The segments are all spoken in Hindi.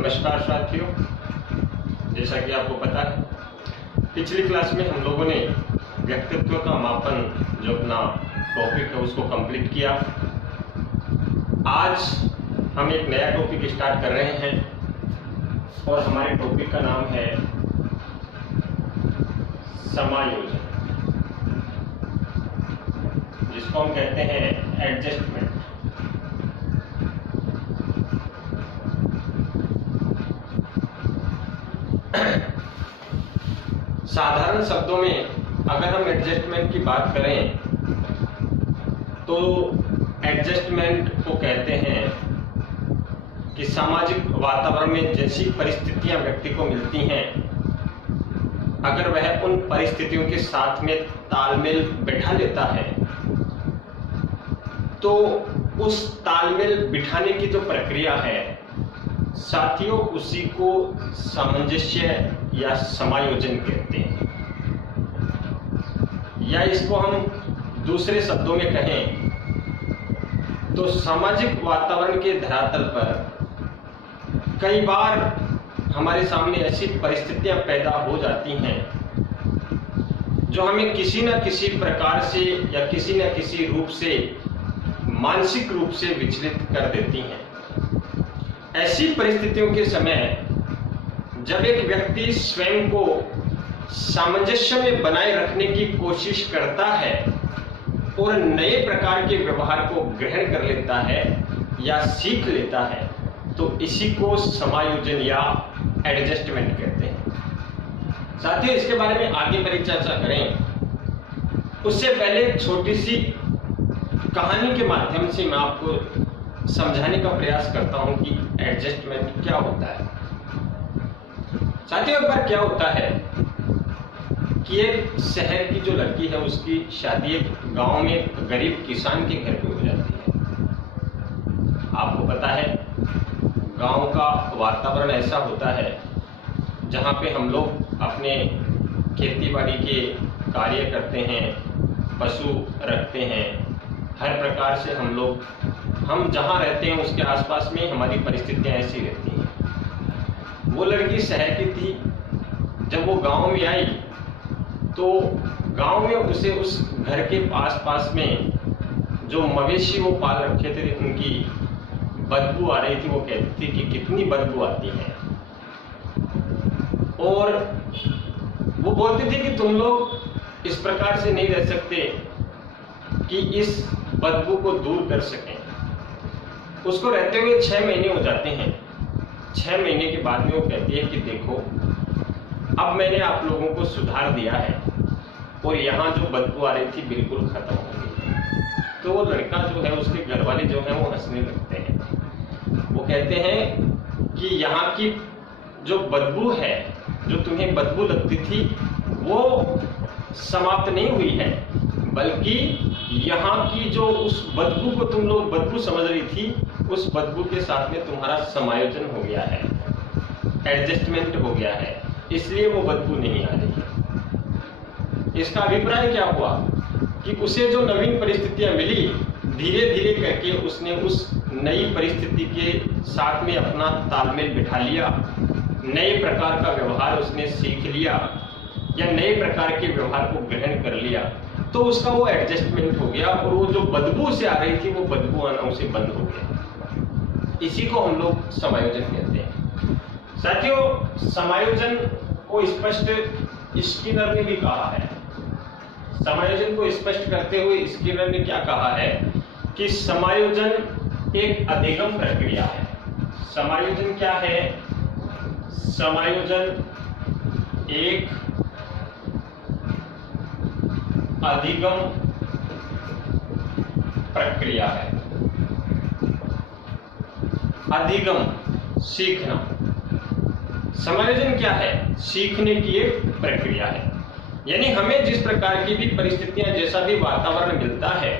नमस्कार साथियों, जैसा कि आपको पता है पिछली क्लास में हम लोगों ने व्यक्तित्व का मापन जो अपना टॉपिक है उसको कंप्लीट किया। आज हम एक नया टॉपिक स्टार्ट कर रहे हैं और हमारे टॉपिक का नाम है समायोजन, जिसको हम कहते हैं एडजस्टमेंट। साधारण शब्दों में अगर हम एडजस्टमेंट की बात करें तो एडजस्टमेंट को कहते हैं कि सामाजिक वातावरण में जैसी परिस्थितियां व्यक्ति को मिलती हैं, अगर वह उन परिस्थितियों के साथ में तालमेल बिठा लेता है तो उस तालमेल बिठाने की जो प्रक्रिया है साथियों, उसी को सामंजस्य या समायोजन कहते हैं। या इसको हम दूसरे शब्दों में कहें तो सामाजिक वातावरण के धरातल पर कई बार हमारे सामने ऐसी परिस्थितियां पैदा हो जाती हैं जो हमें किसी न किसी प्रकार से या किसी न किसी रूप से मानसिक रूप से विचलित कर देती हैं। ऐसी परिस्थितियों के समय जब एक व्यक्ति स्वयं को सामंजस्य में बनाए रखने की कोशिश करता है और नए प्रकार के व्यवहार को ग्रहण कर लेता है या सीख लेता है, तो इसी को समायोजन या एडजस्टमेंट कहते हैं। साथियों, इसके बारे में आगे परिचर्चा करें उससे पहले एक छोटी सी कहानी के माध्यम से मैं आपको समझाने का प्रयास करता हूं कि एडजस्टमेंट क्या होता है। साथियों, एक बार क्या होता है कि एक शहर की जो लड़की है उसकी शादी एक गांव में गरीब किसान के घर पे हो जाती है। आपको पता है गांव का वातावरण ऐसा होता है जहां पे हम लोग अपने खेती बाड़ी के कार्य करते हैं, पशु रखते हैं, हर प्रकार से हम जहां रहते हैं उसके आसपास में हमारी परिस्थितियां ऐसी रहती हैं। वो लड़की शहर की थी। जब वो गांव में आई तो गांव में उसे उस घर के पास में जो मवेशी वो पाल रखे थे उनकी बदबू आ रही थी। वो कहती थी कि कितनी बदबू आती है, और वो बोलती थी कि तुम लोग इस प्रकार से नहीं रह सकते कि इस बदबू को दूर कर सकें। उसको रहते हुए 6 महीने हो जाते हैं। 6 महीने के बाद में वो कहती है कि देखो, अब मैंने आप लोगों को सुधार दिया है और यहाँ जो बदबू आ रही थी बिल्कुल खत्म हो गई। तो वो लड़का जो है, उसके घर वाले जो है वो हंसने लगते हैं। वो कहते हैं कि यहाँ की जो बदबू है, जो तुम्हें बदबू लगती थी, वो समाप्त नहीं हुई है, बल्कि यहाँ की जो उस बदबू को तुम लोग बदबू समझ रही थी, उस बदबू के साथ में तुम्हारा समायोजन हो गया है, एडजस्टमेंट हो गया है, इसलिए वो बदबू नहीं आ रही है। इसका अभिप्राय क्या हुआ कि उसे जो नवीन परिस्थितियां मिली, धीरे धीरे करके उसने उस नई परिस्थिति के साथ में अपना तालमेल बिठा लिया, नए प्रकार का व्यवहार उसने सीख लिया या नए प्रकार के व्यवहार को ग्रहण कर लिया, तो उसका वो एडजस्टमेंट हो गया और वो जो बदबू से आ रही थी वो बदबू आना उसे बंद हो गया। इसी को हम लोग समायोजन कहते हैं। साथियों, समायोजन को स्पष्ट स्किनर ने भी कहा है। समायोजन को स्पष्ट करते हुए स्किनर ने क्या कहा है कि समायोजन एक अधिगम प्रक्रिया है। समायोजन क्या है? समायोजन एक अधिगम प्रक्रिया है। अधिगम, सीखना। समायोजन क्या है? सीखने की एक प्रक्रिया है। यानी हमें जिस प्रकार की भी परिस्थितियां, जैसा भी वातावरण मिलता है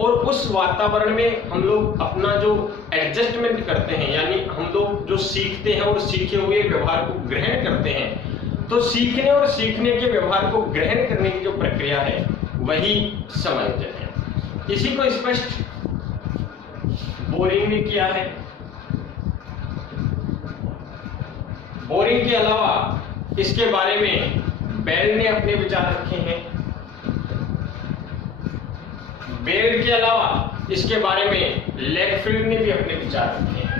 और उस वातावरण में हम लोग अपना जो एडजस्टमेंट करते हैं, यानी हम लोग जो सीखते हैं और सीखे हुए व्यवहार को ग्रहण करते हैं, तो सीखने और सीखने के व्यवहार को ग्रहण करने की जो प्रक्रिया है वही समायोजन है। इसी को स्पष्ट बोरिंग ने किया है। बोरिंग के अलावा इसके बारे में बेल ने अपने विचार रखे हैं। बेल के अलावा इसके बारे में लेकफील्ड ने भी अपने विचार रखे हैं।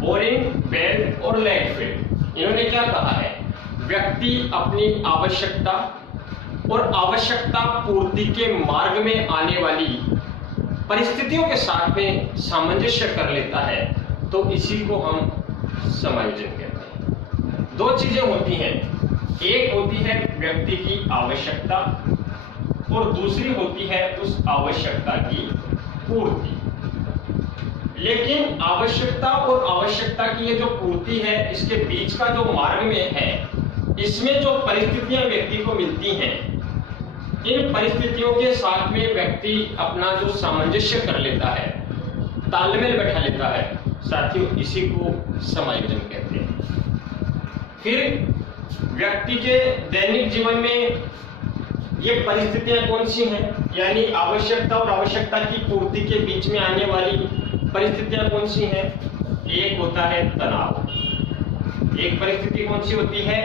बोरिंग, बेल और लेकफील्ड, इन्होंने क्या कहा है? व्यक्ति अपनी आवश्यकता और आवश्यकता पूर्ति के मार्ग में आने वाली परिस्थितियों के साथ में सामंजस्य कर लेता है, तो इसी को हम समायोजन कहते हैं। दो चीजें होती हैं, एक होती है व्यक्ति की आवश्यकता और दूसरी होती है उस आवश्यकता की पूर्ति। लेकिन आवश्यकता और आवश्यकता की ये जो पूर्ति है, इसके बीच का जो मार्ग में है, इसमें जो परिस्थितियां व्यक्ति को मिलती हैं, इन परिस्थितियों के साथ में व्यक्ति अपना जो सामंजस्य कर लेता है, तालमेल बैठा लेता है, साथियों इसी को समायोजन कहते हैं। फिर व्यक्ति के दैनिक जीवन में ये परिस्थितियां कौन सी हैं, यानी आवश्यकता और आवश्यकता की पूर्ति के बीच में आने वाली परिस्थितियां कौन सी हैं? एक होता है तनाव। एक परिस्थिति कौन सी होती है?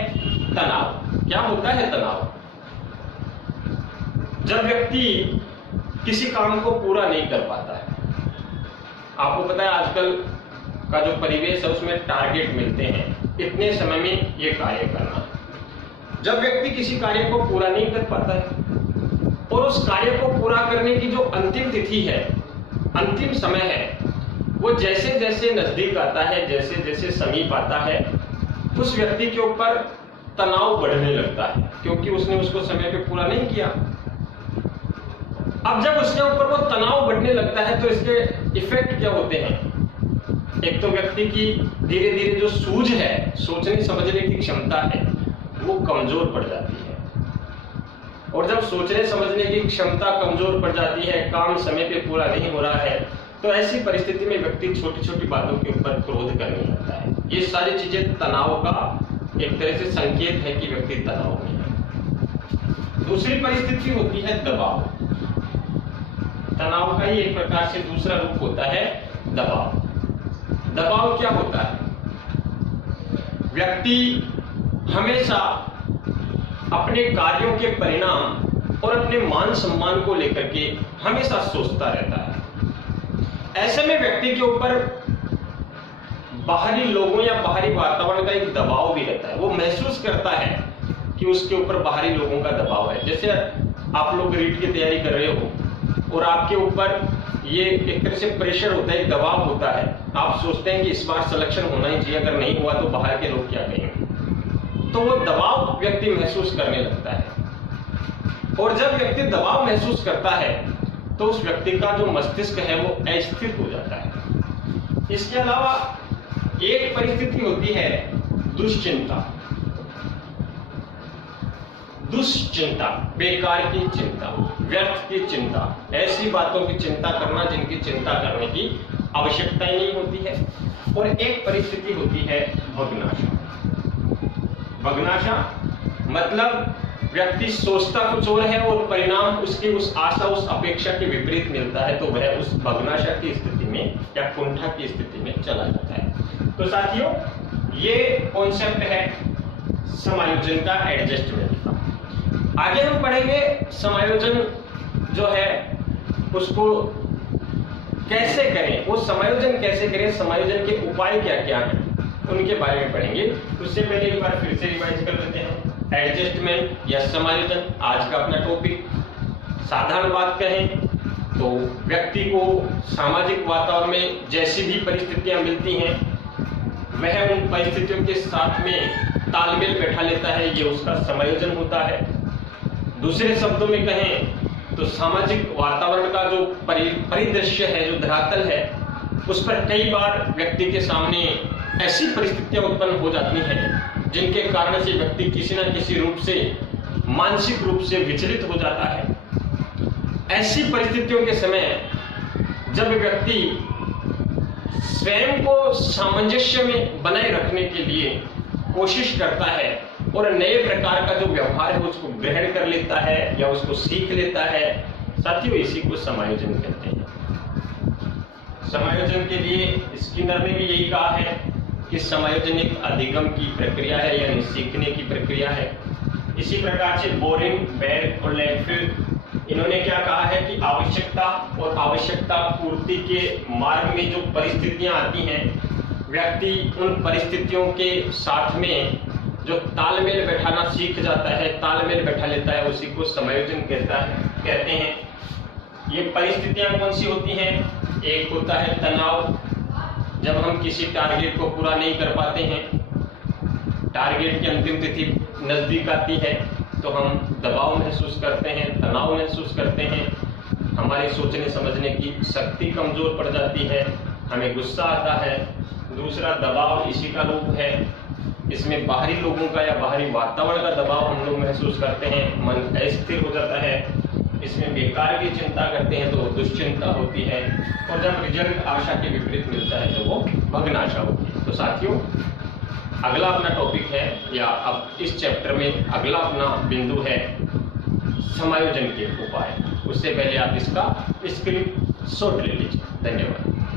तनाव। क्या होता है तनाव? जब व्यक्ति किसी काम को पूरा नहीं कर पाता है। आपको पता है आजकल का जो परिवेश है उसमें टारगेट मिलते हैं, इतने समय में ये कार्य करना। जब व्यक्ति किसी कार्य को पूरा नहीं कर पाता है और उस कार्य को पूरा करने की जो अंतिम तिथि है, अंतिम समय है, वो जैसे जैसे नजदीक आता है, जैसे जैसे समीप आता है, उस व्यक्ति के ऊपर तनाव बढ़ने लगता है, क्योंकि उसने उसको समय पे पूरा नहीं किया। अब जब उसके ऊपर वो तनाव बढ़ने लगता है तो इसके इफेक्ट क्या होते हैं? एक तो व्यक्ति की धीरे धीरे जो सूझ है, सोचने समझने की क्षमता है, वो कमजोर पड़ जाती है। और जब सोचने समझने की क्षमता कमजोर पड़ जाती है, काम समय पे पूरा नहीं हो रहा है, तो ऐसी परिस्थिति में व्यक्ति छोटी छोटी बातों के ऊपर क्रोध करने लगता है। ये सारी चीजें तनाव का एक तरह से संकेत है कि व्यक्ति तनाव में है। दूसरी परिस्थिति होती है दबाव। तनाव का ही एक प्रकार से दूसरा रूप होता है दबाव। दबाव क्या होता है? व्यक्ति हमेशा अपने कार्यों के परिणाम और अपने मान सम्मान को लेकर के हमेशा सोचता रहता है। ऐसे में व्यक्ति के ऊपर बाहरी लोगों या बाहरी वातावरण का एक दबाव भी रहता है। वो महसूस करता है कि उसके ऊपर बाहरी लोगों का दबाव है। जैसे आप लोग रीट की तैयारी कर रहे हो और आपके ऊपर ये एक तरह से प्रेशर होता है, एक दबाव होता है। आप सोचते हैं कि इस बार सिलेक्शन होना ही चाहिए, अगर नहीं हुआ तो बाहर के लोग क्या कहेंगे। तो वो दबाव व्यक्ति महसूस करने लगता है। और जब व्यक्ति दबाव महसूस करता है तो उस व्यक्ति का जो मस्तिष्क है वो अस्थिर हो जाता है। इसके अलावा एक परिस्थिति होती है दुश्चिंता। दुश्चिंता, बेकार की चिंता, व्यर्थ की चिंता, ऐसी बातों की चिंता करना जिनकी चिंता करने की आवश्यकता ही नहीं होती है। और एक परिस्थिति होती है भग्नाशा। भग्नाशा मतलब व्यक्ति सोचता कुछ और है और परिणाम उसकी उस आशा, उस अपेक्षा के विपरीत मिलता है, तो वह उस भग्नाशा की स्थिति में या कुंठा की स्थिति में चला जाता है। तो साथियों, ये कॉन्सेप्ट है समायोजन का, एडजस्टमेंट का। आगे हम पढ़ेंगे समायोजन जो है उसको कैसे करें, वो समायोजन कैसे करें, समायोजन के उपाय क्या क्या हैं, उनके बारे में पढ़ेंगे। उससे पहले एक बार फिर से रिवाइज कर लेते हैं। एडजस्टमेंट या समायोजन आज का अपना टॉपिक। साधारण बात कहें तो व्यक्ति को सामाजिक वातावरण में जैसी भी परिस्थितियां मिलती हैं, वह उन परिस्थितियों के साथ में तालमेल बैठा लेता है, ये उसका समायोजन होता है। दूसरे शब्दों में कहें तो सामाजिक वातावरण का जो परिदृश्य है, जो धरातल है, उस पर कई बार व्यक्ति के सामने ऐसी परिस्थितियां उत्पन्न हो जाती हैं जिनके कारण से व्यक्ति किसी न किसी रूप से मानसिक रूप से विचलित हो जाता है। ऐसी परिस्थितियों के समय जब व्यक्ति स्वयं को सामंजस्य में बनाए रखने के लिए कोशिश करता है और नए प्रकार का जो व्यवहार है उसको ग्रहण कर लेता है या उसको सीख लेता है, साथियों इसी को समायोजन कहते हैं। समायोजन के लिए स्किनर ने भी यही कहा है कि समायोजन एक अधिगम की प्रक्रिया है, यानी सीखने की प्रक्रिया है। इसी प्रकार से बोरिंग, बेर और लैडफील्ड इन्होंने क्या कहा है कि आवश्यकता और आवश्यकता पूर्ति के मार्ग में जो परिस्थितियां आती हैं, व्यक्ति उन परिस्थितियों के साथ में जो तालमेल बैठाना सीख जाता है, तालमेल बैठा लेता है, उसी को समायोजन कहते हैं। ये परिस्थितियां कौन सी होती हैं? एक होता है तनाव, जब हम किसी टारगेट को पूरा नहीं कर पाते हैं, टारगेट की अंतिम तिथि नजदीक आती है तो हम दबाव महसूस करते हैं, तनाव महसूस करते हैं, हमारी सोचने समझने की शक्ति कमजोर पड़ जाती है, हमें गुस्सा आता है। दूसरा दबाव इसी का रूप है, इसमें बाहरी लोगों का या बाहरी वातावरण का दबाव हम लोग महसूस करते हैं, मन अस्थिर हो जाता है। इसमें बेकार की चिंता करते हैं तो दुश्चिंता होती है, और जब रिजल्ट आशा के विपरीत मिलता है तो वो भग्नाशा होती है। तो साथियों, अगला अपना टॉपिक है, या अब इस चैप्टर में अगला अपना बिंदु है समायोजन के उपाय। उससे पहले आप इसका स्क्रिप्ट शॉर्ट ले लीजिए। धन्यवाद।